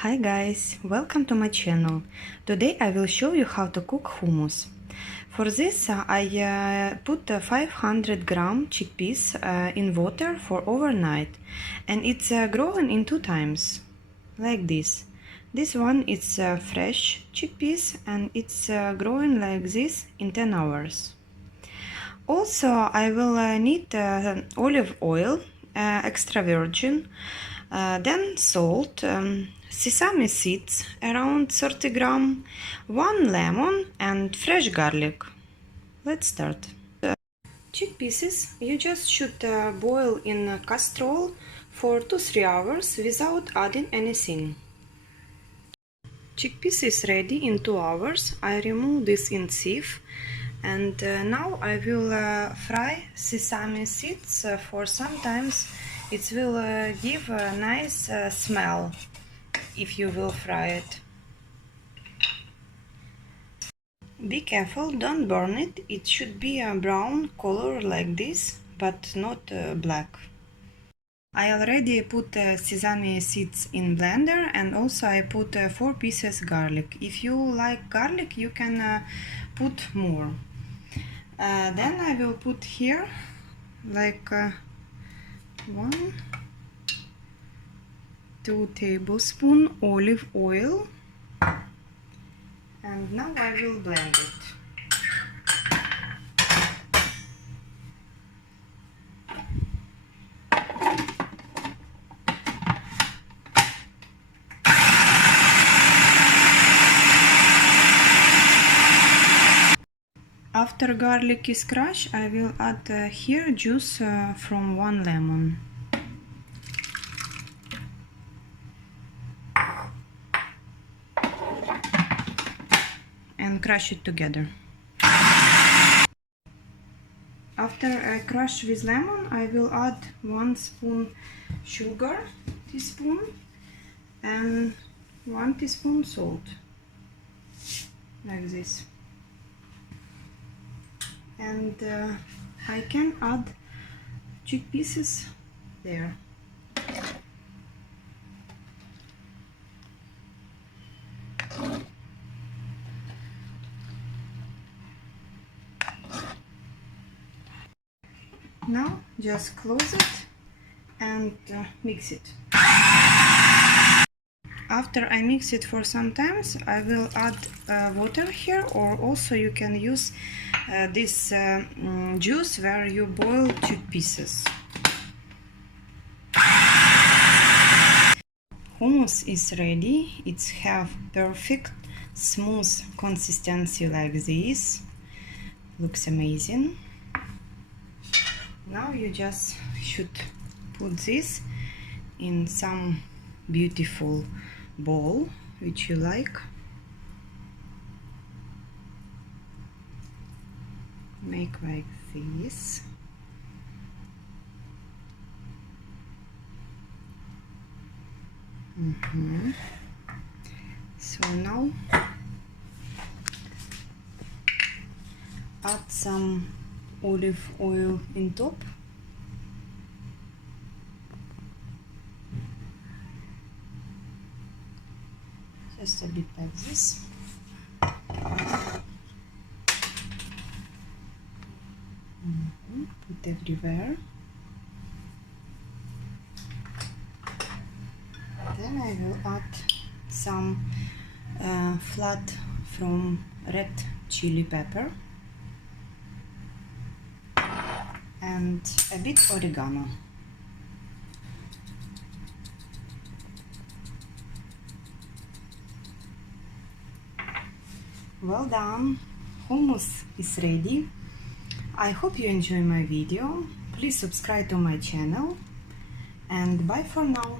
Hi guys, welcome to my channel. Today I will show you how to cook hummus. For this I put 500 gram chickpeas in water for overnight, and it's growing in 2 times, like this. This one is fresh chickpeas and it's growing like this in 10 hours. Also I will need olive oil, extra virgin, then salt, sesame seeds around 30 gram, 1 lemon and fresh garlic. Let's start. Chickpeas you just should boil in a casserole for 2-3 hours without adding anything. Chickpeas is ready in 2 hours. I remove this in sieve, and now I will fry sesame seeds for sometimes it will give a nice smell if you will fry it. Be careful, don't burn it. It should be a brown color like this, but not black. I already put sesame seeds in blender, and also I put 4 pieces garlic. If you like garlic, you can put more. Then I will put here like 1-2 tablespoons olive oil, and now I will blend it. After garlic is crushed, I will add here juice from 1 lemon. And crush it together. After I crush with lemon, I will add 1 spoon sugar, teaspoon, and 1 teaspoon salt, like this. And I can add chickpeas there. Now just close it and mix it. After I mix it for some time, I will add water here, or also you can use this juice where you boil chickpeas. Hummus is ready. It's have perfect smooth consistency like this. Looks amazing. Now you just should put this in some beautiful bowl which you like. Make like this. So now add some olive oil in top. Just a bit like this. Put everywhere. Then I will add some flat from red chili pepper and a bit oregano. Well done, hummus is ready. I hope you enjoy my video. Please subscribe to my channel, and bye for now.